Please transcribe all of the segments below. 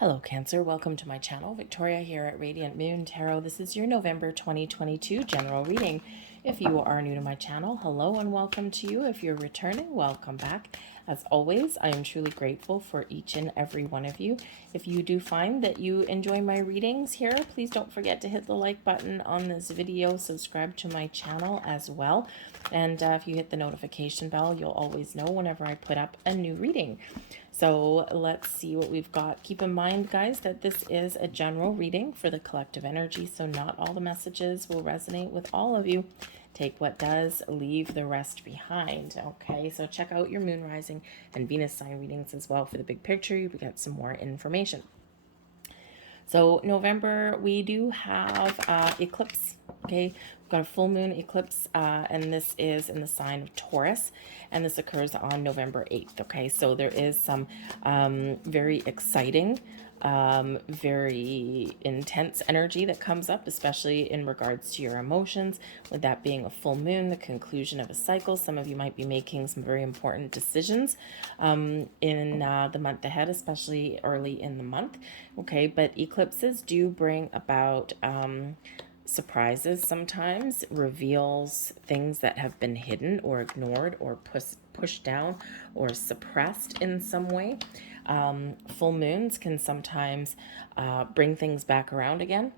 Hello Cancer, welcome to my channel. Victoria here at Radiant Moon Tarot. This is your November 2022 general reading. If you are new to my channel, hello and welcome to you. If you're returning, welcome back. As always, I am truly grateful for each and every one of you. If you do find that you enjoy my readings here, please don't forget to hit the like button on this video, subscribe to my channel as well. And if you hit the notification bell, you'll always know whenever I put up a new reading. So let's see what we've got. Keep in mind, guys, that this is a general reading for the collective energy, so not all the messages will resonate with all of you. Take what does, leave the rest behind. Okay, so check out your moon rising and Venus sign readings as well for the big picture. You get some more information. So November, we do have eclipse. Okay, we've got a full moon eclipse, and this is in the sign of Taurus, and this occurs on November 8th. Okay, so there is some very exciting, very intense energy that comes up, especially in regards to your emotions, with that being a full moon, the conclusion of a cycle. Some of you might be making some very important decisions in the month ahead, especially early in the month. Okay, but eclipses do bring about surprises sometimes, reveals things that have been hidden or ignored or pushed down or suppressed in some way. Full moons can sometimes bring things back around again.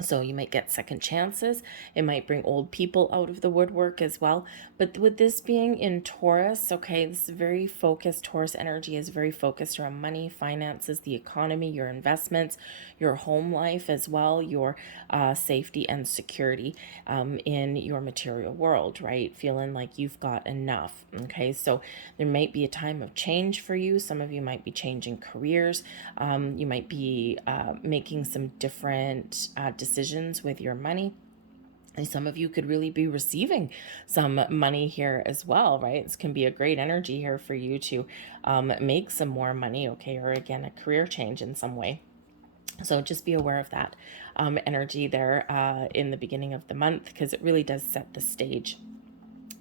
So you might get second chances. It might bring old people out of the woodwork as well. But with this being in Taurus, okay, this is very focused. Taurus energy is very focused around money, finances, the economy, your investments, your home life as well, your safety and security in your material world, right? Feeling like you've got enough. Okay, so there might be a time of change for you. Some of you might be changing careers. You might be making some different decisions with your money. And some of you could really be receiving some money here as well, right? This can be a great energy here for you to make some more money, okay? Or again, a career change in some way. So just be aware of that energy there in the beginning of the month, because it really does set the stage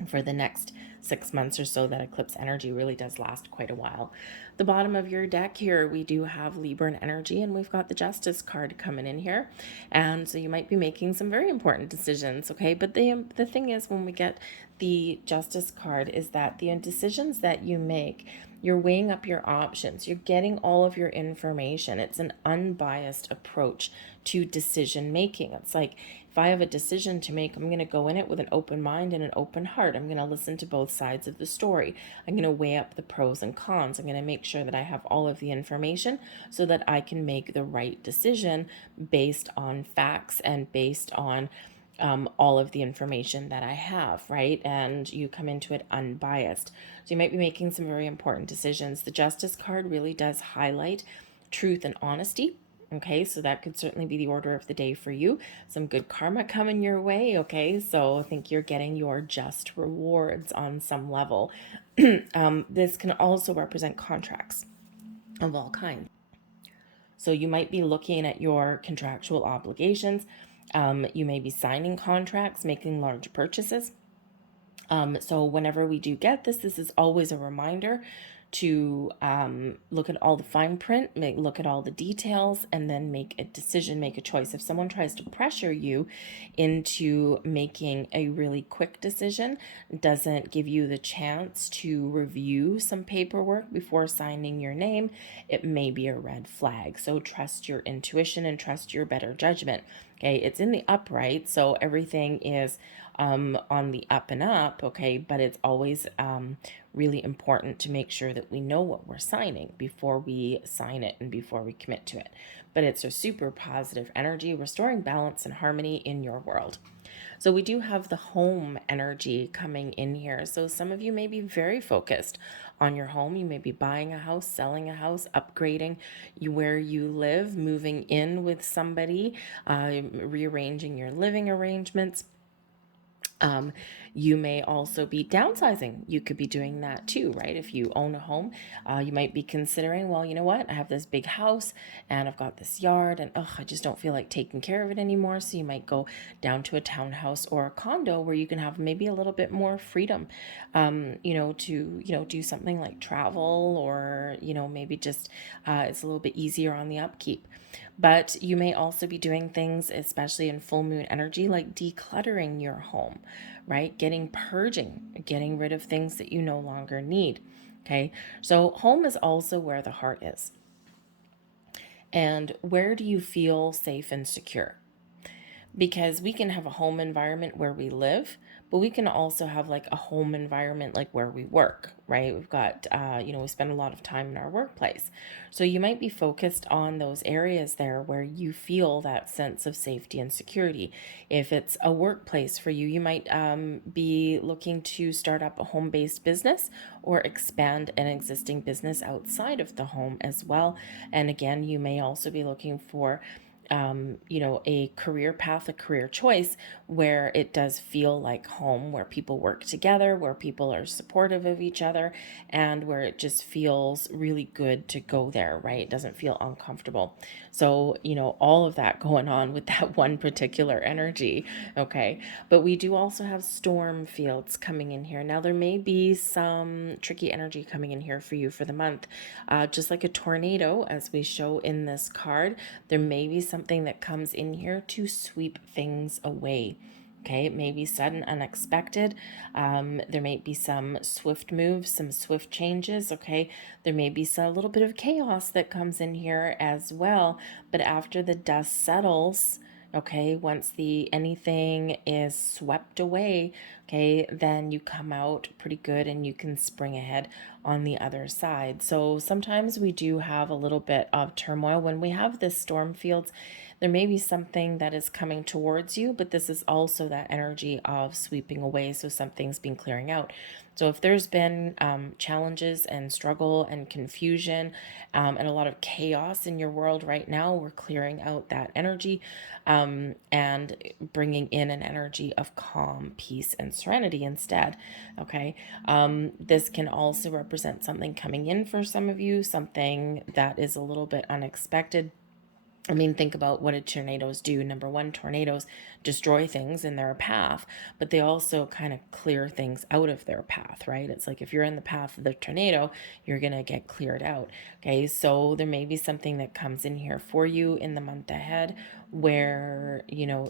for the next 6 months or so. That eclipse energy really does last quite a while. The bottom of your deck here, we do have Libran energy, and we've got the Justice card coming in here. And so you might be making some very important decisions, okay? But the thing is, when we get the Justice card, is that the decisions that you make, you're weighing up your options. You're getting all of your information. It's an unbiased approach to decision making. It's like, if I have a decision to make, I'm going to go in it with an open mind and an open heart. I'm going to listen to both sides of the story. I'm going to weigh up the pros and cons. I'm going to make sure that I have all of the information so that I can make the right decision based on facts and based on all of the information that I have, right? And you come into it unbiased. So you might be making some very important decisions. The Justice card really does highlight truth and honesty. Okay, so that could certainly be the order of the day for you. Some good karma coming your way. Okay, so I think you're getting your just rewards on some level. This can also represent contracts of all kinds. So you might be looking at your contractual obligations. You may be signing contracts, making large purchases. So whenever we do get this, this is always a reminder to look at all the fine print, look at all the details, and then make a decision, make a choice. If someone tries to pressure you into making a really quick decision, doesn't give you the chance to review some paperwork before signing your name, it may be a red flag. So trust your intuition and trust your better judgment. Okay, it's in the upright, so everything is on the up and up, okay, but it's always really important to make sure that we know what we're signing before we sign it and before we commit to it. But it's a super positive energy, restoring balance and harmony in your world. So we do have the home energy coming in here. So some of you may be very focused on your home. You may be buying a house, selling a house, upgrading where you live, moving in with somebody, rearranging your living arrangements. Um, you may also be downsizing. You could be doing that too, right? If you own a home, you might be considering, well, you know what? I have this big house and I've got this yard and I just don't feel like taking care of it anymore. So you might go down to a townhouse or a condo where you can have maybe a little bit more freedom, to do something like travel or, maybe just it's a little bit easier on the upkeep. But you may also be doing things, especially in full moon energy, like decluttering your home, right? Purging, getting rid of things that you no longer need. Okay. So home is also where the heart is. And where do you feel safe and secure? Because we can have a home environment where we live, but we can also have like a home environment like where we work, right? We've got, we spend a lot of time in our workplace. So you might be focused on those areas there where you feel that sense of safety and security. If it's a workplace for you, you might be looking to start up a home based business or expand an existing business outside of the home as well. And again, you may also be looking for a career path, a career choice where it does feel like home, where people work together, where people are supportive of each other, and where it just feels really good to go there, right? It doesn't feel uncomfortable. So, all of that going on with that one particular energy, okay? But we do also have storm fields coming in here. Now, there may be some tricky energy coming in here for you for the month. Just like a tornado, as we show in this card, there may be something that comes in here to sweep things away. Okay, it may be sudden, unexpected. There may be some swift moves, some swift changes. Okay, there may be a little bit of chaos that comes in here as well. But after the dust settles, okay, once the anything is swept away, okay, then you come out pretty good and you can spring ahead on the other side. So sometimes we do have a little bit of turmoil when we have this storm fields. There may be something that is coming towards you, but this is also that energy of sweeping away. So something's been clearing out. So if there's been challenges and struggle and confusion and a lot of chaos in your world right now, we're clearing out that energy and bringing in an energy of calm, peace, and serenity instead. Okay. This can also represent something coming in for some of you, something that is a little bit unexpected. I mean, think about what did tornadoes do? Number one, tornadoes destroy things in their path, but they also kind of clear things out of their path, right? It's like if you're in the path of the tornado, you're going to get cleared out. Okay, so there may be something that comes in here for you in the month ahead where,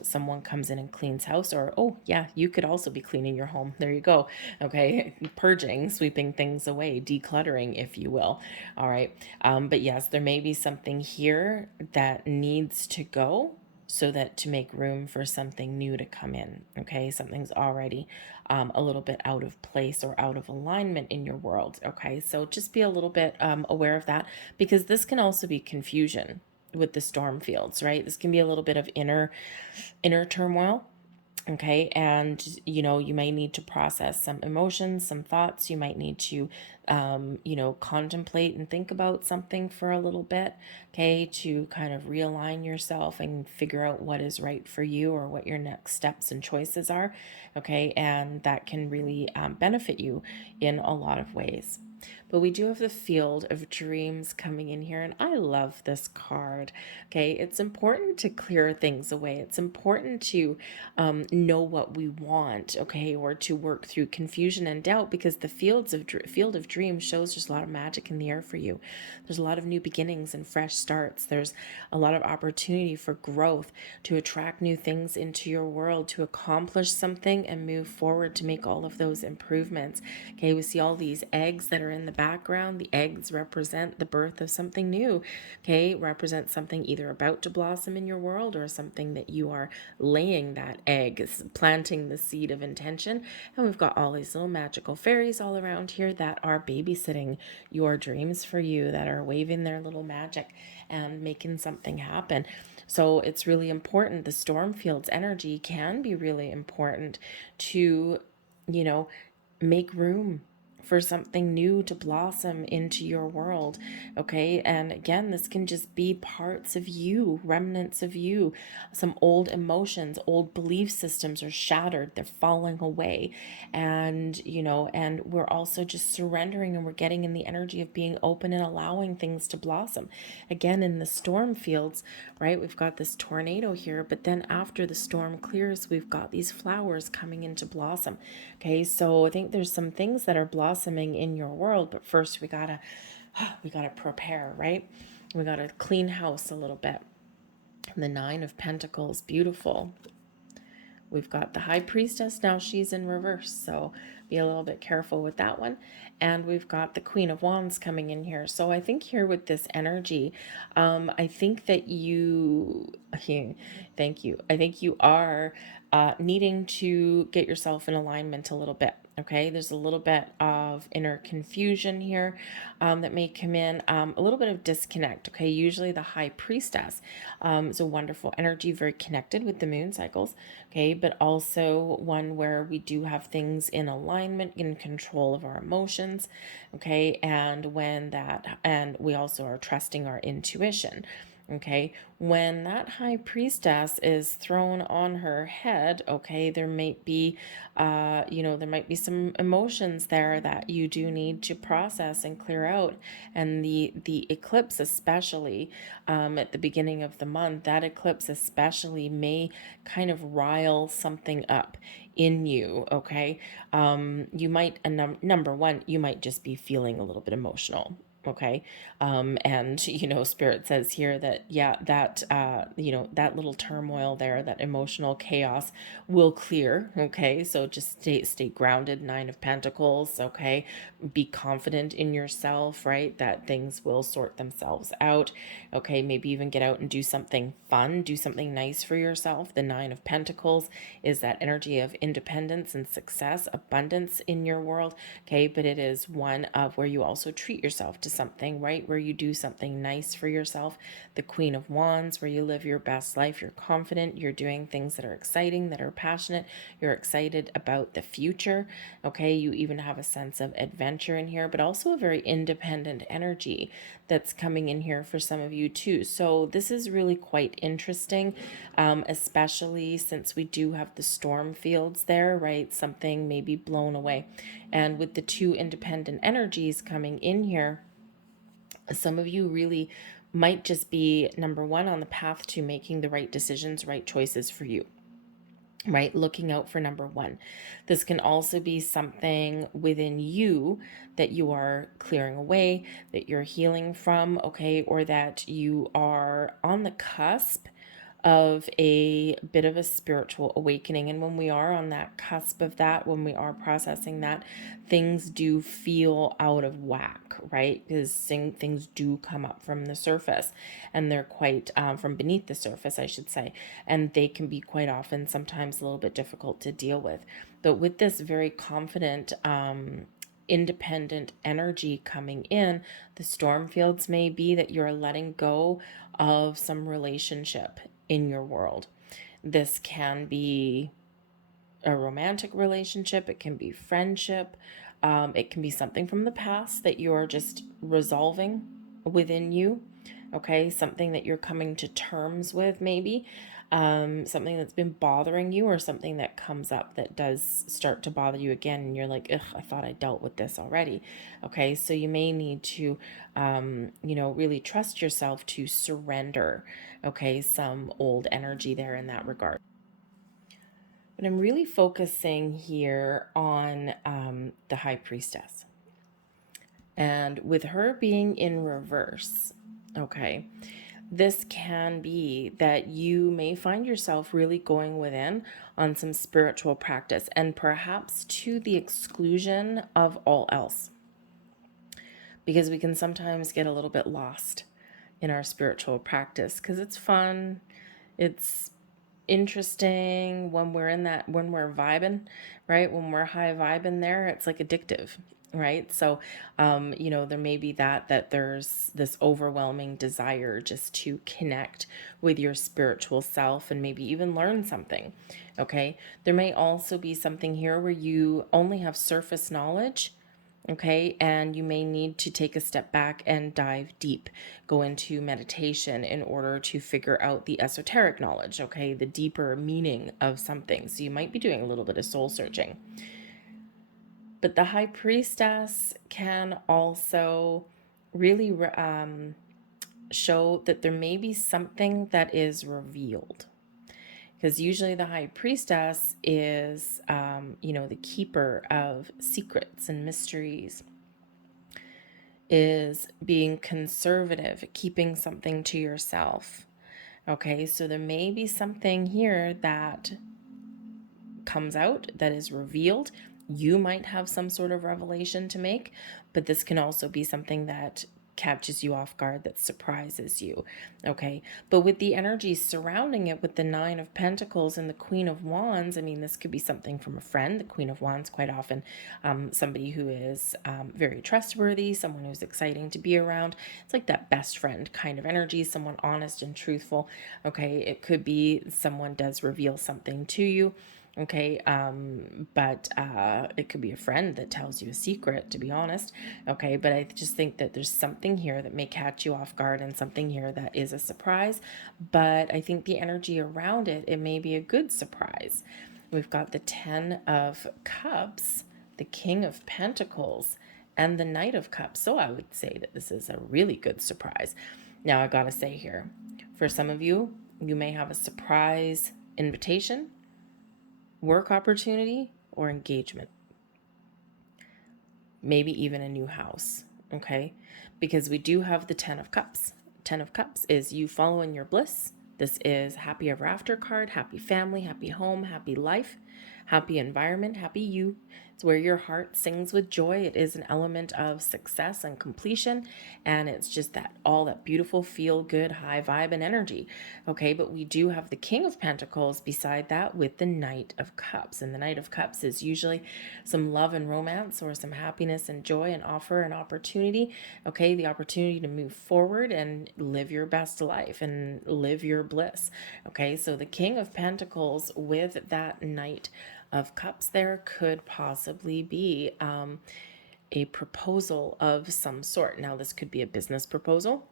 someone comes in and cleans house, or, oh, yeah, you could also be cleaning your home. There you go. Okay, purging, sweeping things away, decluttering, if you will. All right. But yes, there may be something here that needs to go so that to make room for something new to come in. Okay, something's already a little bit out of place or out of alignment in your world. Okay, so just be a little bit aware of that, because this can also be confusion with the storm fields, right? This can be a little bit of inner turmoil. Okay, and you may need to process some emotions, some thoughts. You might need to contemplate and think about something for a little bit, okay, to kind of realign yourself and figure out what is right for you or what your next steps and choices are. Okay, and that can really benefit you in a lot of ways. But we do have the field of dreams coming in here, and I love this card. Okay, it's important to clear things away. It's important to know what we want, okay, or to work through confusion and doubt, because the field of dreams shows there's a lot of magic in the air for you. There's a lot of new beginnings and fresh starts. There's a lot of opportunity for growth, to attract new things into your world, to accomplish something and move forward to make all of those improvements. Okay, we see all these eggs that are in the background. The eggs represent the birth of something new. Okay, represent something either about to blossom in your world or something that you are laying that egg, planting the seed of intention. And we've got all these little magical fairies all around here that are babysitting your dreams for you, that are waving their little magic and making something happen. So it's really important. The storm field's energy can be really important to, make room. for something new to blossom into your world. Okay. And again, this can just be parts of you, remnants of you. Some old emotions, old belief systems are shattered, they're falling away. And, and we're also just surrendering, and we're getting in the energy of being open and allowing things to blossom. Again, in the storm fields, right? We've got this tornado here, but then after the storm clears, we've got these flowers coming into blossom. Okay. So I think there's some things that are blossoming in your world, but first we gotta prepare, right? We gotta clean house a little bit. The Nine of Pentacles, beautiful. We've got the High Priestess. Now she's in reverse, so be a little bit careful with that one. And we've got the Queen of Wands coming in here. So I think here with this energy, I think that thank you. I think you are needing to get yourself in alignment a little bit. Okay, there's a little bit of inner confusion here that may come in, a little bit of disconnect. Okay, usually the High Priestess is a wonderful energy, very connected with the moon cycles. Okay, but also one where we do have things in alignment, in control of our emotions. Okay, and we also are trusting our intuition. Okay, when that High Priestess is thrown on her head, okay, there might be some emotions there that you do need to process and clear out. And the eclipse, especially at the beginning of the month, that eclipse especially may kind of rile something up in you. Okay, you might, number one, you might just be feeling a little bit emotional. Okay. And Spirit says here that, yeah, that that little turmoil there, that emotional chaos will clear. Okay, so just stay grounded. Nine of Pentacles. Okay, be confident in yourself, right? That things will sort themselves out. Okay, maybe even get out and do something fun, do something nice for yourself. The Nine of Pentacles is that energy of independence and success, abundance in your world. Okay, but it is one of where you also treat yourself to something, right? Where you do something nice for yourself. The Queen of Wands, where you live your best life. You're confident, you're doing things that are exciting, that are passionate, you're excited about the future. Okay, you even have a sense of adventure in here, but also a very independent energy that's coming in here for some of you too. So this is really quite interesting, especially since we do have the storm fields there, right? Something may be blown away. And with the two independent energies coming in here, some of you really might just be, number one, on the path to making the right decisions, right choices for you. Right? Looking out for number one. This can also be something within you that you are clearing away, that you're healing from, okay, or that you are on the cusp of a bit of a spiritual awakening. And when we are on that cusp of that, when we are processing that, things do feel out of whack, right? Because things do come up from the surface, and they're quite from beneath the surface, I should say, and they can be quite often sometimes a little bit difficult to deal with. But with this very confident independent energy coming in, the storm fields may be that you're letting go of some relationship in your world. This can be a romantic relationship, it can be friendship, it can be something from the past that you're just resolving within you. Okay, something that you're coming to terms with, maybe something that's been bothering you, or something that comes up that does start to bother you again, and you're like, ugh, I thought I dealt with this already. Okay, so you may need to really trust yourself to surrender, okay, some old energy there in that regard. But I'm really focusing here on the High Priestess, and with her being in reverse, okay, this can be that you may find yourself really going within on some spiritual practice, and perhaps to the exclusion of all else, because we can sometimes get a little bit lost in our spiritual practice because it's fun, it's interesting when we're in that, when we're vibing, right? When we're high vibing there, it's like addictive, right? So, there may be that there's this overwhelming desire just to connect with your spiritual self and maybe even learn something, okay? There may also be something here where you only have surface knowledge, Okay, and you may need to take a step back and dive deep, go into meditation in order to figure out the esoteric knowledge, okay, the deeper meaning of something. So you might be doing a little bit of soul searching. But the high priestess can also really show that there may be something that is revealed. Because usually the high priestess is, the keeper of secrets and mysteries, is being conservative, keeping something to yourself. Okay, so there may be something here that comes out, that is revealed. You might have some sort of revelation to make, but this can also be something that catches you off guard, that surprises you. Okay, but with the energy surrounding it, with the Nine of Pentacles and the Queen of Wands, I mean, this could be something from a friend. The Queen of Wands, quite often somebody who is very trustworthy, someone who's exciting to be around. It's like that best friend kind of energy, someone honest and truthful. Okay, it could be someone does reveal something to you. Okay, but it could be a friend that tells you a secret, to be honest. Okay, but I just think that there's something here that may catch you off guard, and something here that is a surprise. But I think the energy around it, it may be a good surprise. We've got the Ten of Cups, the King of Pentacles, and the Knight of Cups. So I would say that this is a really good surprise. Now, I gotta say here, for some of you, you may have a surprise invitation, work opportunity, or engagement. Maybe even a new house, okay? Because we do have the Ten of Cups. Ten of Cups is you following your bliss. This is happy ever after card, happy family, happy home, happy life, happy environment, happy you. It's where your heart sings with joy. It is an element of success and completion, and it's just that all that beautiful feel good high vibe and energy. Okay, but we do have the King of Pentacles beside that with the Knight of Cups, and the Knight of Cups is usually some love and romance, or some happiness and joy, and offer an opportunity. Okay, the opportunity to move forward and live your best life and live your bliss. Okay, so the King of Pentacles with that Knight of Cups there could possibly be a proposal of some sort. Now, this could be a business proposal.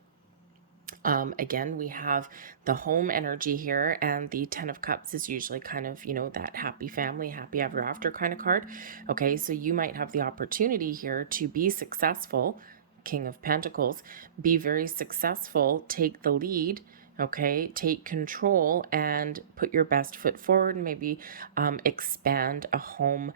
Again, we have the home energy here, and the Ten of Cups is usually kind of, that happy family, happy ever after kind of card. Okay, so you might have the opportunity here to be successful. King of Pentacles, be very successful, take the lead. Okay, take control and put your best foot forward, and maybe expand a home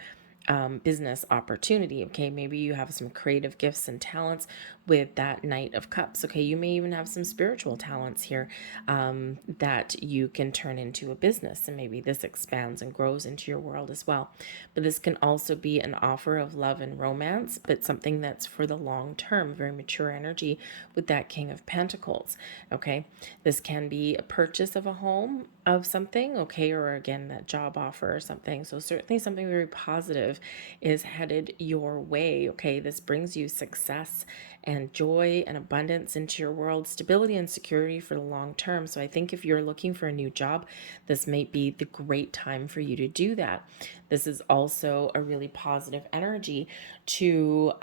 business opportunity. Okay, maybe you have some creative gifts and talents with that Knight of Cups. Okay, you may even have some spiritual talents here that you can turn into a business, and maybe this expands and grows into your world as well. But this can also be an offer of love and romance, but something that's for the long term, very mature energy with that King of Pentacles. Okay, this can be a purchase of a home of something, okay, or again, that job offer or something. So certainly something very positive is headed your way. Okay, this brings you success and joy and abundance into your world, stability and security for the long term. So I think if you're looking for a new job, this may be the great time for you to do that. This is also a really positive energy to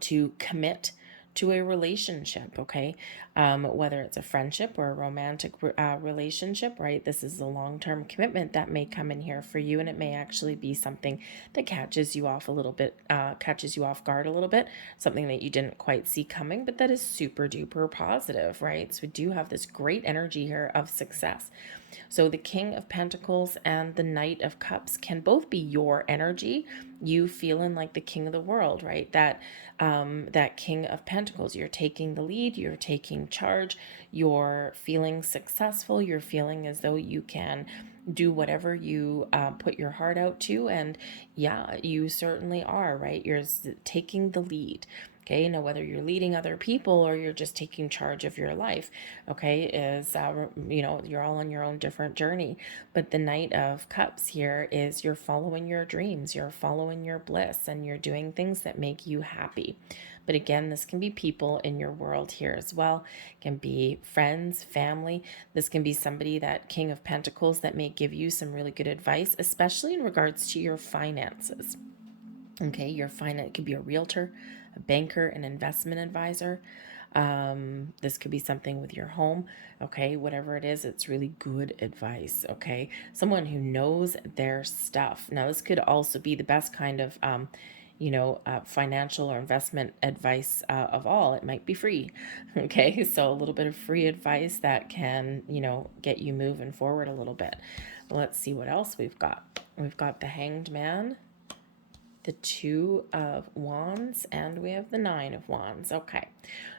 to commit to a relationship, okay? Whether it's a friendship or a romantic relationship, right? This is a long-term commitment that may come in here for you, and it may actually be something that catches you off a little bit, catches you off guard a little bit, something that you didn't quite see coming, but that is super duper positive, right? So we do have this great energy here of success. So the King of Pentacles and the Knight of Cups can both be your energy, you feeling like the king of the world, right? That King of Pentacles, you're taking the lead, you're taking charge, you're feeling successful, you're feeling as though you can do whatever you put your heart out to, and yeah, you certainly are, right? You're taking the lead. Okay, now whether you're leading other people or you're just taking charge of your life, okay, is, you're all on your own different journey. But the Knight of Cups here is you're following your dreams, you're following your bliss, and you're doing things that make you happy. But again, this can be people in your world here as well. It can be friends, family. This can be somebody, that King of Pentacles, that may give you some really good advice, especially in regards to your finances. Okay, it could be a realtor, a banker, an investment advisor. This could be something with your home. Okay, whatever it is, it's really good advice. Okay, someone who knows their stuff. Now, this could also be the best kind of financial or investment advice of all. It might be free. Okay, so a little bit of free advice that can, get you moving forward a little bit. Let's see what else we've got. We've got the Hanged Man, the Two of Wands, and we have the Nine of Wands. Okay,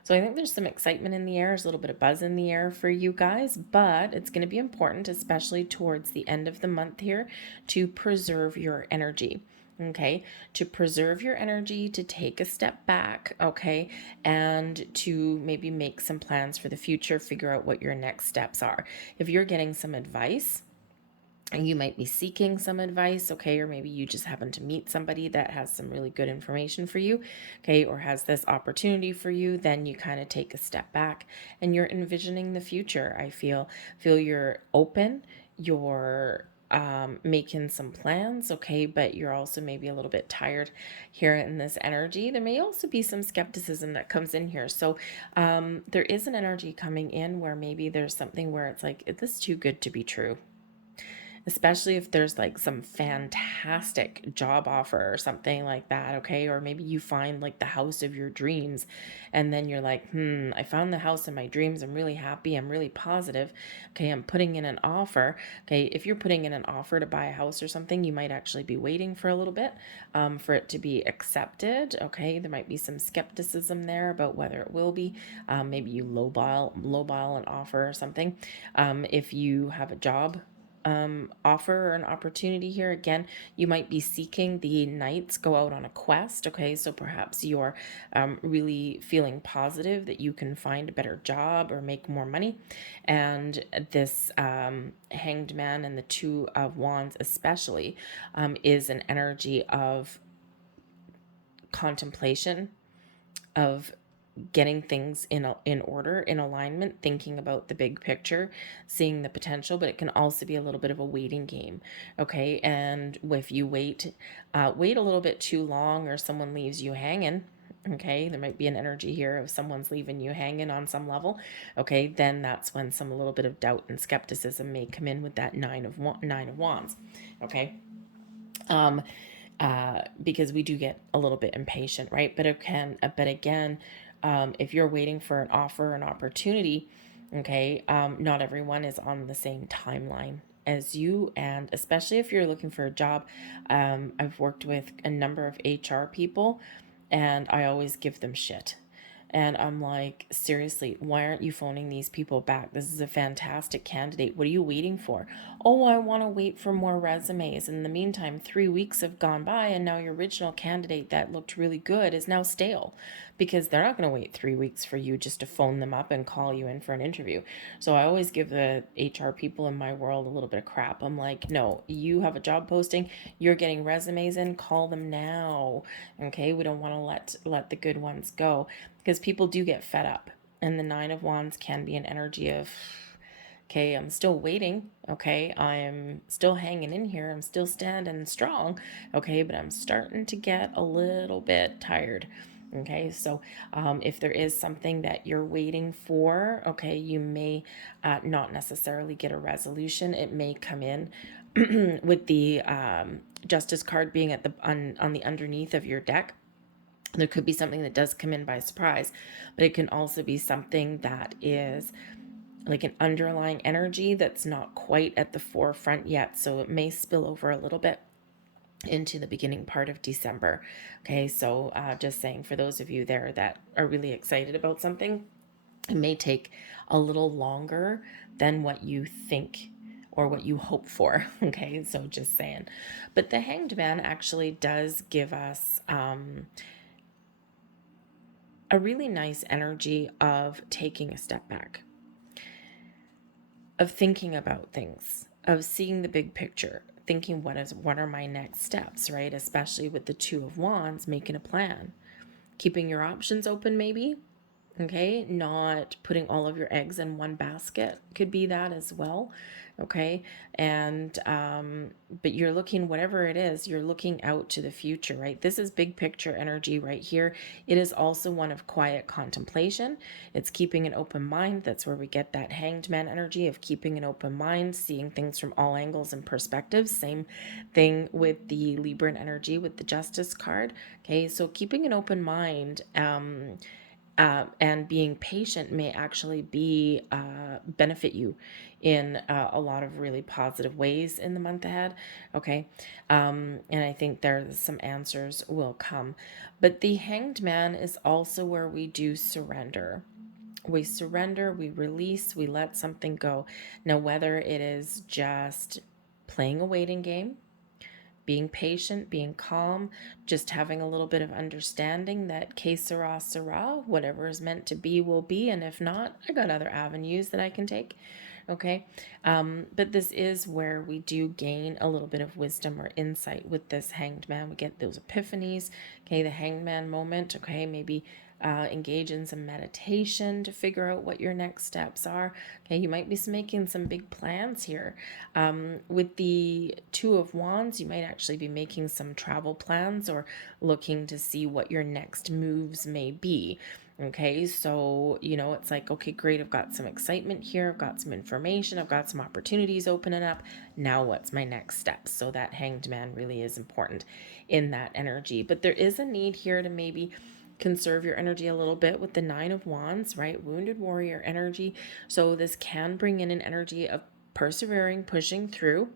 so I think there's some excitement in the air. There's a little bit of buzz in the air for you guys, but it's going to be important, especially towards the end of the month here, to preserve your energy. Okay, to preserve your energy, to take a step back, okay, and to maybe make some plans for the future, figure out what your next steps are. If you're getting some advice, and you might be seeking some advice, okay, or maybe you just happen to meet somebody that has some really good information for you, okay, or has this opportunity for you, then you kind of take a step back and you're envisioning the future. I feel you're open, you're making some plans, okay, but you're also maybe a little bit tired here in this energy. There may also be some skepticism that comes in here. So there is an energy coming in where maybe there's something where it's like, is this too good to be true? Especially if there's like some fantastic job offer or something like that, okay? Or maybe you find like the house of your dreams and then you're like, I found the house of my dreams. I'm really happy. I'm really positive. Okay, I'm putting in an offer. Okay, if you're putting in an offer to buy a house or something, you might actually be waiting for a little bit for it to be accepted. Okay, there might be some skepticism there about whether it will be. Maybe you lowball an offer or something. If you have a job offer or an opportunity here, again, you might be seeking the Knights, go out on a quest. Okay, so perhaps you're really feeling positive that you can find a better job or make more money, and this Hanged Man and the Two of Wands especially is an energy of contemplation, of getting things in order, in alignment, thinking about the big picture, seeing the potential. But it can also be a little bit of a waiting game, okay? And if you wait a little bit too long, or someone leaves you hanging, okay, there might be an energy here of someone's leaving you hanging on some level, okay, then that's when a little bit of doubt and skepticism may come in with that Nine of Wands, okay? Because we do get a little bit impatient, right? But again, if you're waiting for an offer, an opportunity, okay, not everyone is on the same timeline as you, and especially if you're looking for a job. I've worked with a number of HR people, and I always give them shit. And I'm like, seriously, why aren't you phoning these people back? This is a fantastic candidate. What are you waiting for? Oh, I want to wait for more resumes. In the meantime, 3 weeks have gone by, and now your original candidate that looked really good is now stale, because they're not going to wait 3 weeks for you just to phone them up and call you in for an interview. So I always give the HR people in my world a little bit of crap. I'm like, no, you have a job posting, you're getting resumes in, call them now. Okay, we don't want to let the good ones go, because people do get fed up. And the Nine of Wands can be an energy of, okay, I'm still waiting. Okay, I'm still hanging in here. I'm still standing strong. Okay, but I'm starting to get a little bit tired. Okay, so if there is something that you're waiting for, okay, you may not necessarily get a resolution. It may come in with the Justice card being at on the underneath of your deck. There could be something that does come in by surprise, but it can also be something that is like an underlying energy that's not quite at the forefront yet. So it may spill over a little bit into the beginning part of December. Okay, so just saying, for those of you there that are really excited about something, it may take a little longer than what you think or what you hope for. Okay, so just saying. But the Hanged Man actually does give us a really nice energy of taking a step back, of thinking about things, of seeing the big picture, thinking what are my next steps, right? Especially with the Two of Wands, making a plan, keeping your options open maybe, Okay, not putting all of your eggs in one basket could be that as well. Okay, and but you're looking, whatever it is, you're looking out to the future, right? This is big picture energy right here. It is also one of quiet contemplation. It's keeping an open mind. That's where we get that hanged man energy of keeping an open mind, seeing things from all angles and perspectives. Same thing with the Libran energy with the Justice card. Okay, so keeping an open mind, and being patient may actually be benefit you in a lot of really positive ways in the month ahead. Okay, and I think there's some answers will come, but the Hanged Man is also where we do surrender. We surrender, we release, we let something go. Now, whether it is just playing a waiting game, being patient, being calm, just having a little bit of understanding that que sera, sera, whatever is meant to be will be, and if not, I got other avenues that I can take. Okay, but this is where we do gain a little bit of wisdom or insight with this Hanged Man. We get those epiphanies. Okay, the Hanged Man moment. Okay, maybe engage in some meditation to figure out what your next steps are. Okay, you might be making some big plans here. With the Two of Wands, you might actually be making some travel plans or looking to see what your next moves may be. Okay, so it's like, okay, great, I've got some excitement here, I've got some information, I've got some opportunities opening up. Now, what's my next step? So, that Hanged Man really is important in that energy. But there is a need here to maybe conserve your energy a little bit with the Nine of Wands, right? Wounded warrior energy. So, this can bring in an energy of persevering, pushing through.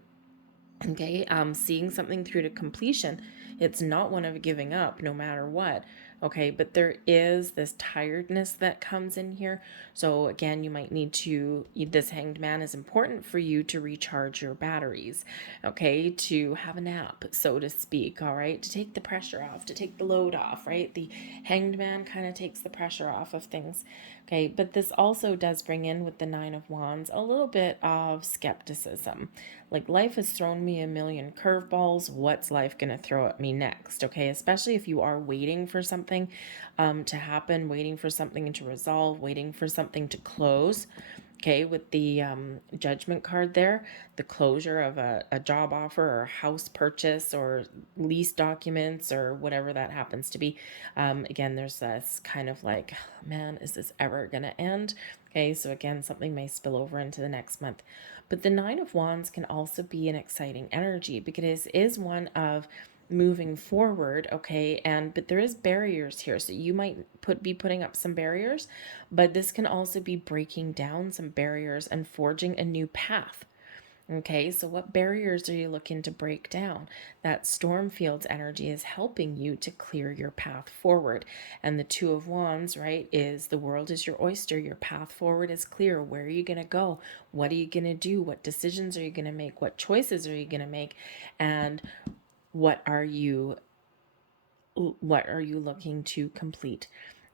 Okay, seeing something through to completion. It's not one of giving up no matter what. Okay, but there is this tiredness that comes in here. So again, you might need to, this Hanged Man is important for you to recharge your batteries. Okay, to have a nap, so to speak. All right, to take the pressure off, to take the load off, right? The Hanged Man kind of takes the pressure off of things. Okay, but this also does bring in with the Nine of Wands a little bit of skepticism. Like, life has thrown me a million curveballs. What's life going to throw at me next? Okay, especially if you are waiting for something to happen, waiting for something to resolve, waiting for something to close. Okay, with the Judgment card there, the closure of a job offer or house purchase or lease documents or whatever that happens to be. Again, there's this kind of like, man, is this ever going to end? Okay, so again, something may spill over into the next month. But the Nine of Wands can also be an exciting energy because it is one of moving forward. Okay, and but there is barriers here, so you might be putting up some barriers, but this can also be breaking down some barriers and forging a new path. Okay, so what barriers are you looking to break down? That Stormfield's energy is helping you to clear your path forward. And the Two of Wands, right, is the world is your oyster. Your path forward is clear. Where are you going to go? What are you going to do? What decisions are you going to make? What choices are you going to make? And what are you looking to complete?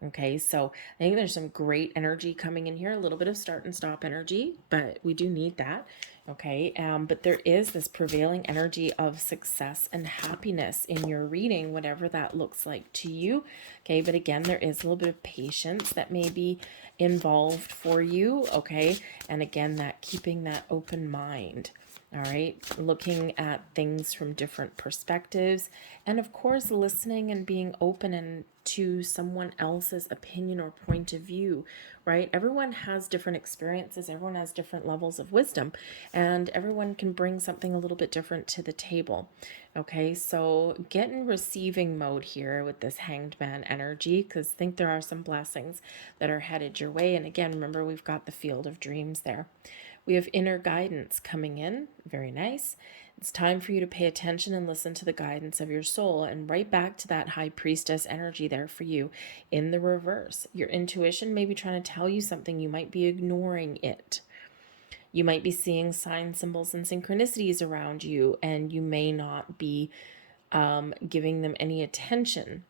Okay, so I think there's some great energy coming in here, a little bit of start and stop energy, but we do need that. Okay, but there is this prevailing energy of success and happiness in your reading, whatever that looks like to you. Okay, but again, there is a little bit of patience that may be involved for you. Okay, and again, that keeping that open mind. All right, looking at things from different perspectives, and of course, listening and being open and to someone else's opinion or point of view, right? Everyone has different experiences, everyone has different levels of wisdom, and everyone can bring something a little bit different to the table. Okay, so get in receiving mode here with this Hanged Man energy, because I think there are some blessings that are headed your way. And again, remember, we've got the Field of Dreams there. We have inner guidance coming in. Very nice. It's time for you to pay attention and listen to the guidance of your soul, and right back to that High Priestess energy there for you in the reverse. Your intuition may be trying to tell you something. You might be ignoring it. You might be seeing signs, symbols, and synchronicities around you, and you may not be giving them any attention.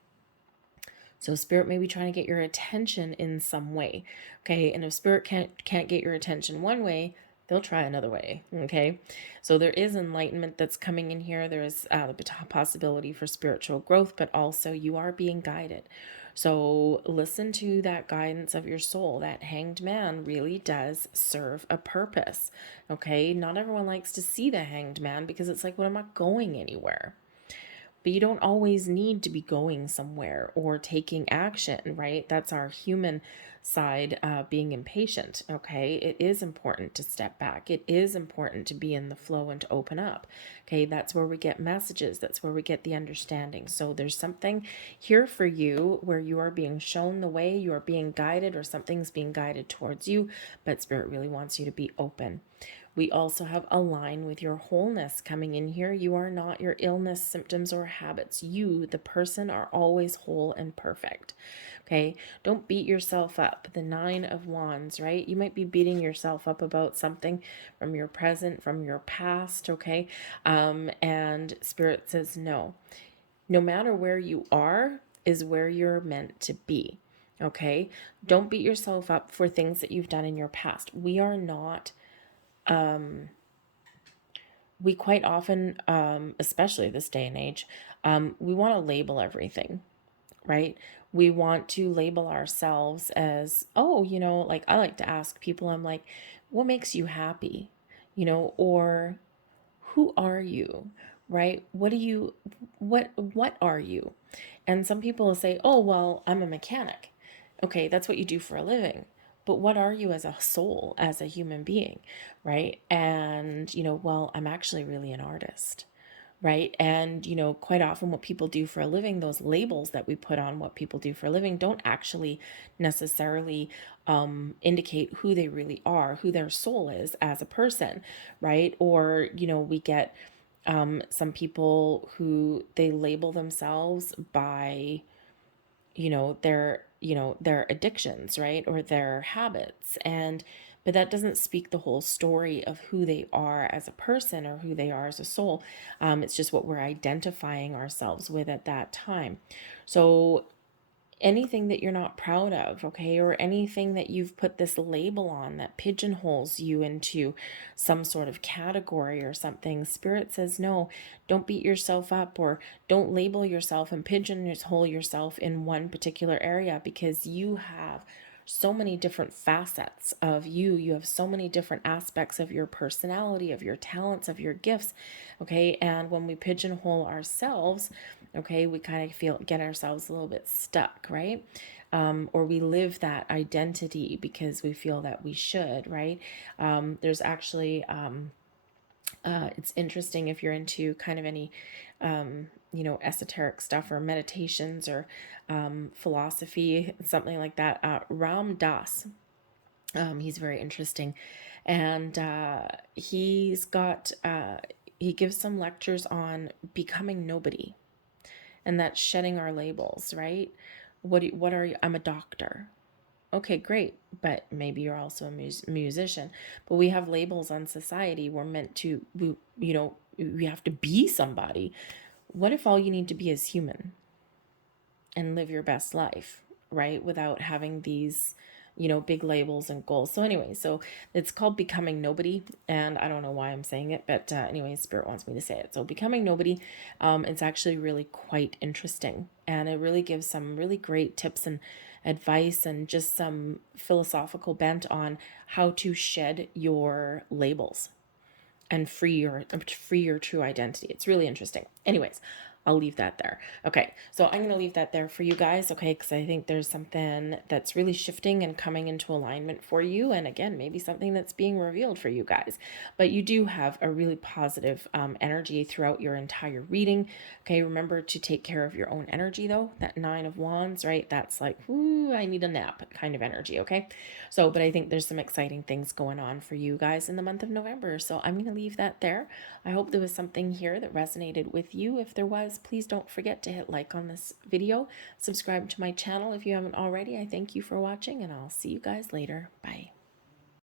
So Spirit may be trying to get your attention in some way. Okay, and if Spirit can't get your attention one way, they'll try another way. Okay. So there is enlightenment that's coming in here. There is the possibility for spiritual growth, but also you are being guided. So listen to that guidance of your soul. That hanged man really does serve a purpose. Okay. Not everyone likes to see the hanged man because it's like, well, I'm not going anywhere. But you don't always need to be going somewhere or taking action, right? That's our human side being impatient, okay? It is important to step back. It is important to be in the flow and to open up, okay? That's where we get messages. That's where we get the understanding. So there's something here for you where you are being shown the way, you are being guided, or something's being guided towards you, but Spirit really wants you to be open. We also have align with your wholeness coming in here. You are not your illness, symptoms, or habits. You, the person, are always whole and perfect. Okay. Don't beat yourself up. The 9 of Wands, right? You might be beating yourself up about something from your present, from your past. Okay. And Spirit says no. No matter where you are is where you're meant to be. Okay. Don't beat yourself up for things that you've done in your past. We are not we quite often, especially this day and age, we want to label everything, right? We want to label ourselves as, oh, like I like to ask people, I'm like, what makes you happy? Or who are you? Right? What are you? And some people will say, oh, well, I'm a mechanic. Okay, that's what you do for a living. But what are you as a soul, as a human being, right? And, well, I'm actually really an artist, right? And, quite often what people do for a living, those labels that we put on what people do for a living don't actually necessarily indicate who they really are, who their soul is as a person, right? Or, we get some people who they label themselves by their addictions, right? Or their habits. But that doesn't speak the whole story of who they are as a person or who they are as a soul. It's just what we're identifying ourselves with at that time. So anything that you're not proud of, okay, or anything that you've put this label on that pigeonholes you into some sort of category or something, Spirit says no. Don't beat yourself up, or don't label yourself and pigeonhole yourself in one particular area, because you have so many different facets of you. You have so many different aspects of your personality, of your talents, of your gifts. Okay. And when we pigeonhole ourselves, okay, we kind of get ourselves a little bit stuck, right? Or we live that identity because we feel that we should, right? There's actually, it's interesting if you're into kind of any, esoteric stuff or meditations or philosophy, something like that. Ram Dass, he's very interesting. And he gives some lectures on becoming nobody, and that's shedding our labels, right? What are you? I'm a doctor. Okay, great, but maybe you're also a musician. But we have labels on society. We're meant to, we have to be somebody. What if all you need to be is human and live your best life, right? Without having these, big labels and goals. So anyway, so it's called Becoming Nobody. And I don't know why I'm saying it, but anyway, Spirit wants me to say it. So Becoming Nobody, it's actually really quite interesting. And it really gives some really great tips and advice and just some philosophical bent on how to shed your labels and free your true identity. It's really interesting. Anyways, I'll leave that there. Okay, so I'm going to leave that there for you guys, okay, because I think there's something that's really shifting and coming into alignment for you, and again, maybe something that's being revealed for you guys. But you do have a really positive energy throughout your entire reading. Okay, remember to take care of your own energy, though. That 9 of Wands, right? That's like, ooh, I need a nap kind of energy, okay? So, but I think there's some exciting things going on for you guys in the month of November, so I'm going to leave that there. I hope there was something here that resonated with you. If there was, please don't forget to hit like on this video. Subscribe to my channel if you haven't already. I thank you for watching, and I'll see you guys later. Bye.